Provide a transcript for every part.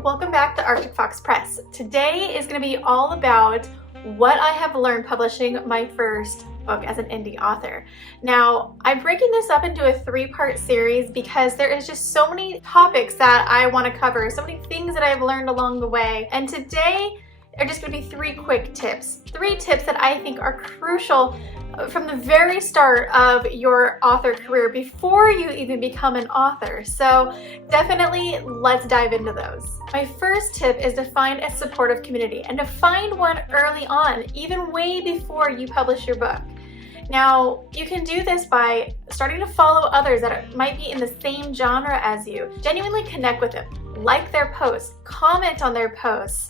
welcome back to Arctic Fox Press. Today is going to be all about what I have learned publishing my first book as an indie author. Now, I'm breaking this up into a three-part series because there is just so many topics that I want to cover, so many things that I've learned along the way, and today are just going to be three quick tips. Three tips that I think are crucial from the very start of your author career before you even become an author. So definitely let's dive into those. My first tip is to find a supportive community and to find one early on, even way before you publish your book. Now, you can do this by starting to follow others that might be in the same genre as you. Genuinely connect with them, like their posts, comment on their posts,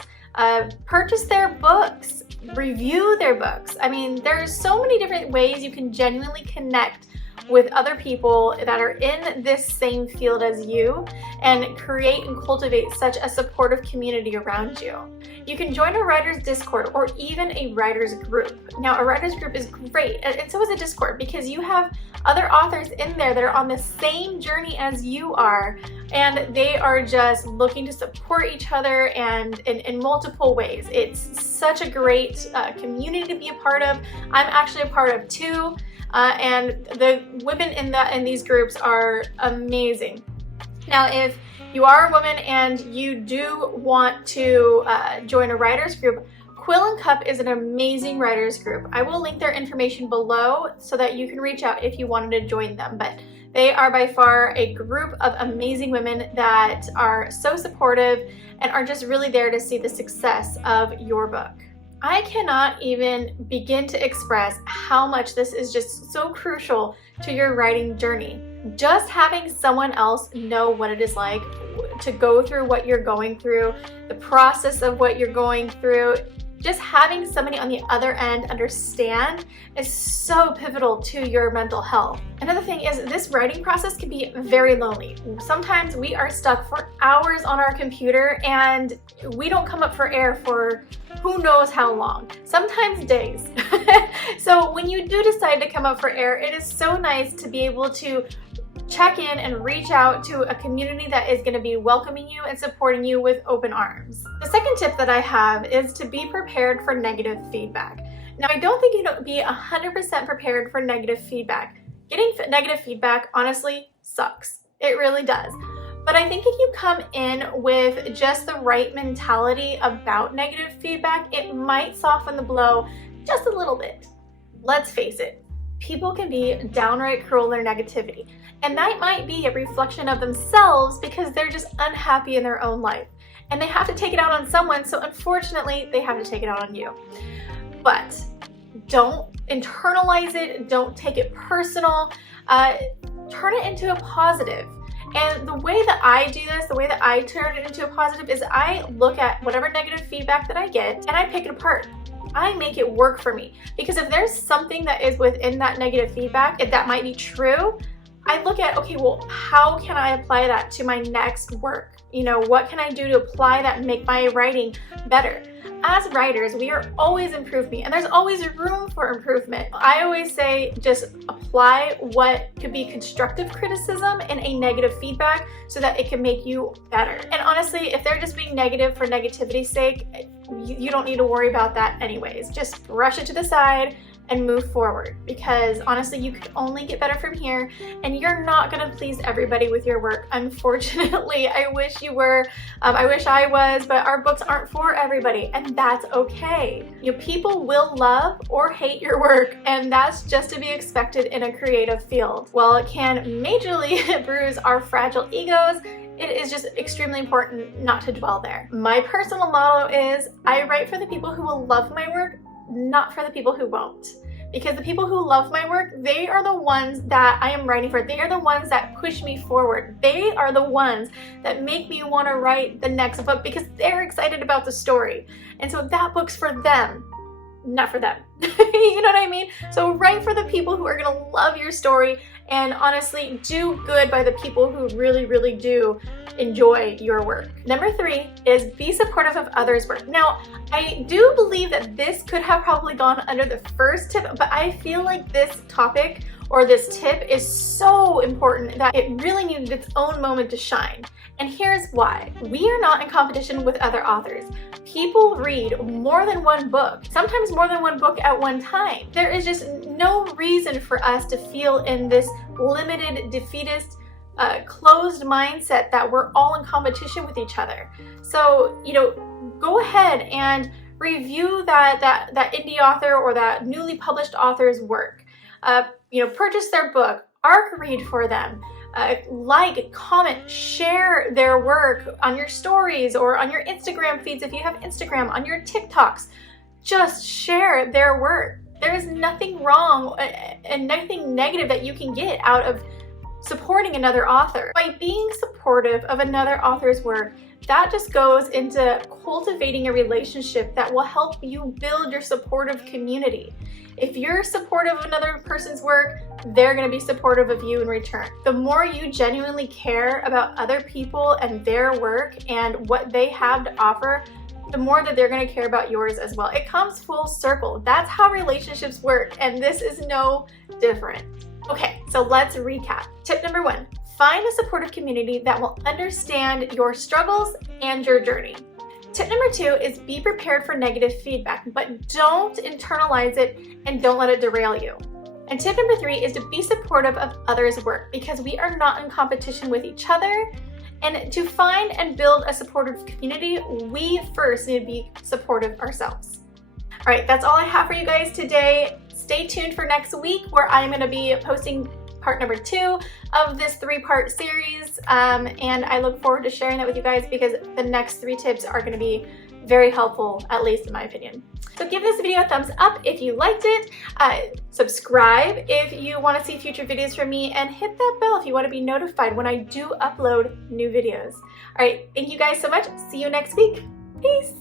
purchase their books, review their books. I mean, there's so many different ways you can genuinely connect with other people that are in this same field as you and create and cultivate such a supportive community around you. You can join a writer's Discord or even a writer's group. Now, a writer's group is great, and so is a Discord, because you have other authors in there that are on the same journey as you are, and they are just looking to support each other and in multiple ways. It's such a great community to be a part of. I'm actually a part of two. And the women in these groups are amazing. Now, if you are a woman and you do want to join a writer's group, Quill and Cup is an amazing writer's group. I will link their information below so that you can reach out if you wanted to join them. But they are by far a group of amazing women that are so supportive and are just really there to see the success of your book. I cannot even begin to express how much this is just so crucial to your writing journey. Just having someone else know what it is like to go through what you're going through, the process of what you're going through, just having somebody on the other end understand is so pivotal to your mental health. Another thing is this writing process can be very lonely. Sometimes we are stuck for hours on our computer and we don't come up for air for who knows how long, sometimes days. So when you do decide to come up for air, it is so nice to be able to check in and reach out to a community that is going to be welcoming you and supporting you with open arms. The second tip that I have is to be prepared for negative feedback. Now, I don't think you need to be 100% prepared for negative feedback. Getting negative feedback honestly sucks. It really does. But I think if you come in with just the right mentality about negative feedback, it might soften the blow just a little bit. Let's face it, people can be downright cruel in their negativity, and that might be a reflection of themselves because they're just unhappy in their own life, and they have to take it out on someone, so unfortunately, they have to take it out on you. But don't internalize it, don't take it personal, turn it into a positive. And the way that I do this, the way that I turn it into a positive is I look at whatever negative feedback that I get and I pick it apart. I make it work for me. Because if there's something that is within that negative feedback, if that might be true, I look at, okay, well, how can I apply that to my next work? You know, what can I do to apply that and make my writing better? As writers, we are always improving, and there's always room for improvement. I always say just apply what could be constructive criticism in a negative feedback so that it can make you better. And honestly, if they're just being negative for negativity's sake, you don't need to worry about that anyways. Just brush it to the side and move forward, because honestly, you could only get better from here, and you're not going to please everybody with your work. Unfortunately, I wish you were, I wish I was, but our books aren't for everybody, and that's okay. You know, people will love or hate your work, and that's just to be expected in a creative field. While it can majorly bruise our fragile egos, it is just extremely important not to dwell there. My personal motto is, I write for the people who will love my work, not for the people who won't. Because the people who love my work, they are the ones that I am writing for. They are the ones that push me forward. They are the ones that make me want to write the next book because they're excited about the story. And so that book's for them, not for them. You know what I mean? So write for the people who are going to love your story, and honestly, do good by the people who really, really do enjoy your work. Number 3 is be supportive of others' work. Now, I do believe that this could have probably gone under the first tip, but I feel like this topic or this tip is so important that it really needed its own moment to shine. And here's why. We are not in competition with other authors. People read more than one book, sometimes more than one book at one time. There is just no reason for us to feel in this limited, defeatist, closed mindset that we're all in competition with each other. So, go ahead and review that indie author or that newly published author's work. Purchase their book, ARC read for them. Like, comment, share their work on your stories or on your Instagram feeds if you have Instagram, on your TikToks. Just share their work. There is nothing wrong and nothing negative that you can get out of supporting another author. By being supportive of another author's work, that just goes into cultivating a relationship that will help you build your supportive community. If you're supportive of another person's work, they're going to be supportive of you in return. The more you genuinely care about other people and their work and what they have to offer, the more that they're going to care about yours as well. It comes full circle. That's how relationships work, and this is no different. Okay, so let's recap. Tip number 1, find a supportive community that will understand your struggles and your journey. Tip number 2 is be prepared for negative feedback, but don't internalize it and don't let it derail you. And tip number 3 is to be supportive of others' work, because we are not in competition with each other. And to find and build a supportive community, we first need to be supportive ourselves. All right, that's all I have for you guys today. Stay tuned for next week, where I'm going to be posting part number 2 of this 3-part series. And I look forward to sharing that with you guys, because the next 3 tips are going to be very helpful, at least in my opinion. So give this video a thumbs up if you liked it. Subscribe if you want to see future videos from me, and hit that bell if you want to be notified when I do upload new videos. All right, thank you guys so much. See you next week. Peace.